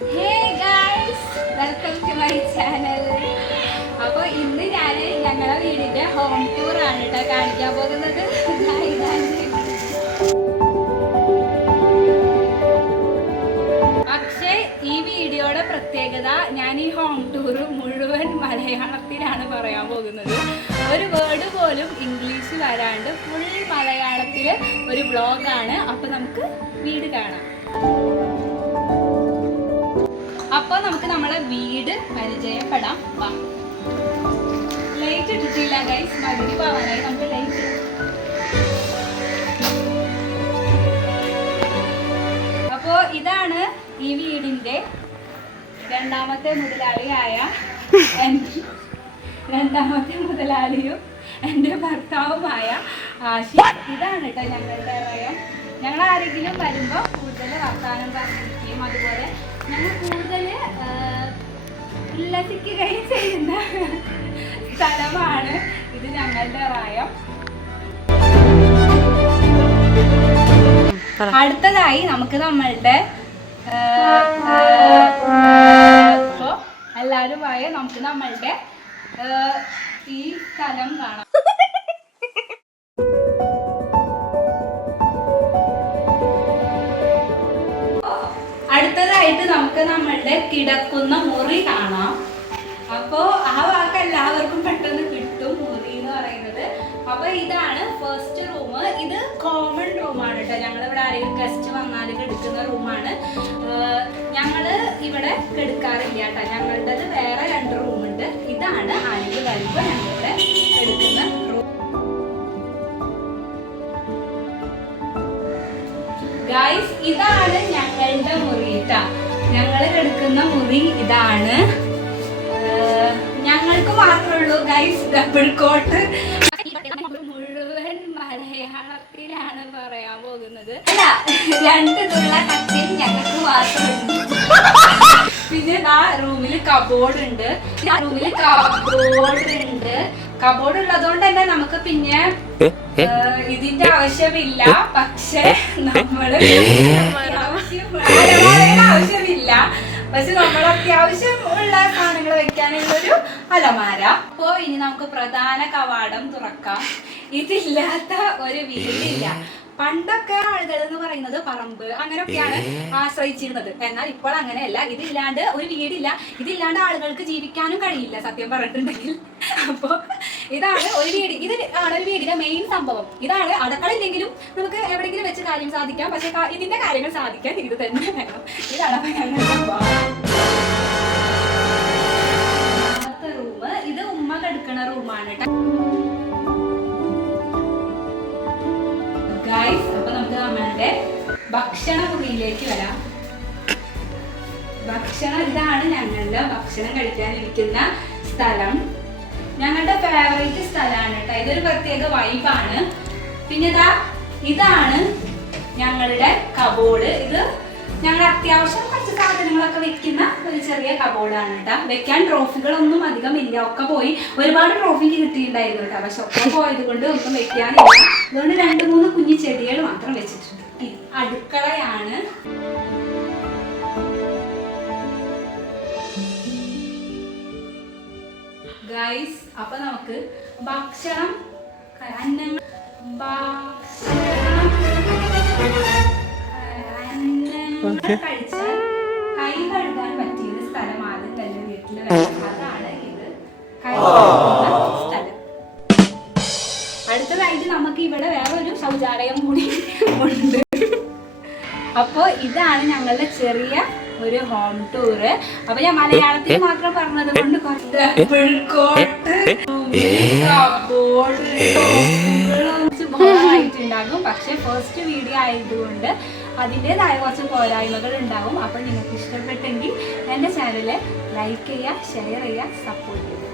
Hey guys, welcome to my channel. അപ്പോൾ ഇന്ന് ഞങ്ങളുടെ വീടിന്റെ ഹോം ടൂർ ആണ് കേട്ടോ കാണിക്കാൻ പോകുന്നത്. പക്ഷേ ഈ വീഡിയോയുടെ പ്രത്യേകത ഞാൻ ഈ ഹോം ടൂർ മുഴുവൻ മലയാളത്തിലാണ് പറയാൻ പോകുന്നത്. ഒരു വേർഡ് പോലും ഇംഗ്ലീഷ് വരാണ്ട് ഫുൾ മലയാളത്തിൽ ഒരു വ്ളോഗാണ്. അപ്പോൾ നമുക്ക് വീട് കാണാം. അപ്പോൾ നമുക്ക് നമ്മളെ വീട് പരിചയപ്പെടാം. ലൈറ്റ് ഇട്ടിട്ടില്ല ഗൈസ്, മതിരി പോവാനായി നമുക്ക് ലൈറ്റ്. അപ്പോൾ ഇതാണ് ഈ വീടിന്റെ രണ്ടാമത്തെ മുതലാളിയും എൻ്റെ ഭർത്താവുമായ ആശിഷ്. ഇതാണ് കേട്ടോ ഞങ്ങളുടെ റയം. ഞങ്ങൾ ആരെങ്കിലും വരുമ്പോൾ കൂടുതൽ വർത്താനം പറഞ്ഞിരിക്കുകയും അതുപോലെ ഞങ്ങൾ കൂടുതൽ ഉല്ലസിക്കുകയും ചെയ്യുന്ന സ്ഥലമാണ് ഇത് ഞങ്ങളുടെ റയം. അടുത്തതായി നമുക്ക് നമ്മളുടെ ഇപ്പോൾ എല്ലാവരും നമുക്ക് നമ്മളുടെ ഈ സ്ഥലം കാണാം. അടുത്തതായിട്ട് നമുക്ക് നമ്മളുടെ കിടക്കുന്ന മുറി കാണാം. അപ്പോൾ ആ വാക്ക് എല്ലാവർക്കും പെട്ടെന്ന് കിട്ടും, മുറി എന്ന് പറയുന്നത്. അപ്പൊ ഇതാണ് ഫസ്റ്റ് റൂം. ഇത് കോമൺ റൂമാണ് കേട്ടോ. ഞങ്ങളിവിടെ ആരെങ്കിലും ഗസ്റ്റ് വന്നാൽ കിടക്കുന്ന റൂമാണ്. ഞങ്ങള് ഇവിടെ കിടക്കാറില്ല കേട്ടോ. ഞങ്ങളുടേത് വേറെ 2 റൂമുണ്ട്. ഇതാണ് ആരെങ്കിലും വരുമ്പോൾ ഞങ്ങളിവിടെ കിടക്കുന്ന റൂം. ഗൈസ്, ഇതാണ് ഞങ്ങളുടെ മുറി കേട്ടോ. ഞങ്ങൾ കിടക്കുന്ന മുറി ഇതാണ്. ഞങ്ങൾക്ക് മാത്രമേ ഉള്ളൂ ഗൈസ് ഡബിൾ കോട്ട്. മുഴുവൻ മലയാളത്തിലാണ് പറയാൻ പോകുന്നത്. അല്ല, 2 തുള്ള കട്ടിൽ ഞങ്ങൾക്ക് മാത്രമുണ്ട്. പിന്നെ ആ റൂമിൽ കബോർഡ് ഉണ്ട്. കബോർഡ് ഉള്ളതുകൊണ്ട് തന്നെ നമുക്ക് പിന്നെ ഇതിന്റെ ആവശ്യമില്ല. പക്ഷെ നമ്മള് ആവശ്യമില്ല. പക്ഷെ നമ്മൾ അത്യാവശ്യം ഉള്ള സാധനങ്ങൾ വെക്കാനുള്ളൊരു അലമാര. അപ്പോ ഇനി നമുക്ക് പ്രധാന കവാടം തുറക്കാം. ഇതില്ലാത്ത ഒരു വീടില്ല. പണ്ടൊക്കെ ആളുകൾ എന്ന് പറയുന്നത് പറമ്പ് അങ്ങനെയൊക്കെയാണ് ആശ്രയിച്ചിരുന്നത്. എന്നാൽ ഇപ്പോൾ അങ്ങനെയല്ല. ഇതില്ലാണ്ട് ഒരു വീടില്ല. ഇതില്ലാണ്ട് ആളുകൾക്ക് ജീവിക്കാനും കഴിയില്ല സത്യം പറഞ്ഞിട്ടുണ്ടെങ്കിൽ. അപ്പോൾ ഇതാണ് ഒരു വീട്. ഇത് ആണ് ഒരു വീടിന്റെ മെയിൻ സംഭവം. ഇതാണ്. അടുക്കളയില്ലെങ്കിലും നമുക്ക് എവിടെയെങ്കിലും വെച്ച് കാര്യം സാധിക്കാം. പക്ഷെ ഇതിന്റെ കാര്യങ്ങൾ സാധിക്കാൻ ഇത് തന്നെ വേണം. ഇതാണ് റൂം. ഇത് ഉമ്മ കിടക്കണ റൂമാണ് കേട്ടോ. ഗൈസ്, അപ്പൊ നമുക്ക് നമ്മളുടെ ഭക്ഷണ മുറിയിലേക്ക് വരാം. ഇതാണ് ഞങ്ങളുടെ ഭക്ഷണം കഴിക്കാനിരിക്കുന്ന സ്ഥലം. ഞങ്ങളുടെ ഫേവറേറ്റ് സ്ഥലമാണ് കേട്ടോ. ഇതൊരു പ്രത്യേക വൈബാണ്. പിന്നെ ഇതാണ് ഞങ്ങളുടെ കബോർഡ്. ഇത് ഞങ്ങൾ അത്യാവശ്യം കുറച്ച് സാധനങ്ങളൊക്കെ വെക്കുന്ന ഒരു ചെറിയ കബോർഡാണ് കേട്ടോ. വെക്കാൻ ട്രോഫികളൊന്നും അധികം ഇല്ല. ഒക്കെ പോയി. ഒരുപാട് ട്രോഫി കിട്ടിയിട്ടുണ്ടായിരുന്നു കേട്ടോ. പക്ഷെ ഒക്കെ പോയത് കൊണ്ട് ഒന്നും വെക്കാനില്ല. അതുകൊണ്ട് 2-3 കുഞ്ഞു ചെടികൾ മാത്രം വെച്ചിട്ടുണ്ട്. അടുക്കളയാണ്. ഗൈസ്, അപ്പൊ നമുക്ക് ഭക്ഷണം കഴിച്ചാൽ കൈ കഴുകാൻ പറ്റിയ സ്ഥലം ആദ്യം തന്നെ വീട്ടിൽ വേണം. അതാണ് ഇത് കൈ കഴുകുന്ന സ്ഥലം. അടുത്തതായിട്ട് നമുക്ക് ഇവിടെ വേറൊരു ശൗചാലയം കൂടി ഉണ്ട്. അപ്പോൾ ഇതാണ് ഞങ്ങളുടെ ചെറിയ ഒരു ഹോം ടൂർ. അപ്പൊ ഞാൻ മലയാളത്തിൽ മാത്രം പറഞ്ഞത് കൊണ്ട് കുറച്ച് ബോറായിട്ടുണ്ടാകും. പക്ഷെ ഫസ്റ്റ് വീഡിയോ ആയതുകൊണ്ട് അതിൻ്റെതായ കുറച്ച് പോരായ്മകൾ ഉണ്ടാകും. അപ്പോൾ നിങ്ങൾക്ക് ഇഷ്ടപ്പെട്ടെങ്കിൽ എൻ്റെ ചാനൽ ലൈക്ക് ചെയ്യുക, ഷെയർ ചെയ്യുക, സപ്പോർട്ട് ചെയ്യുക.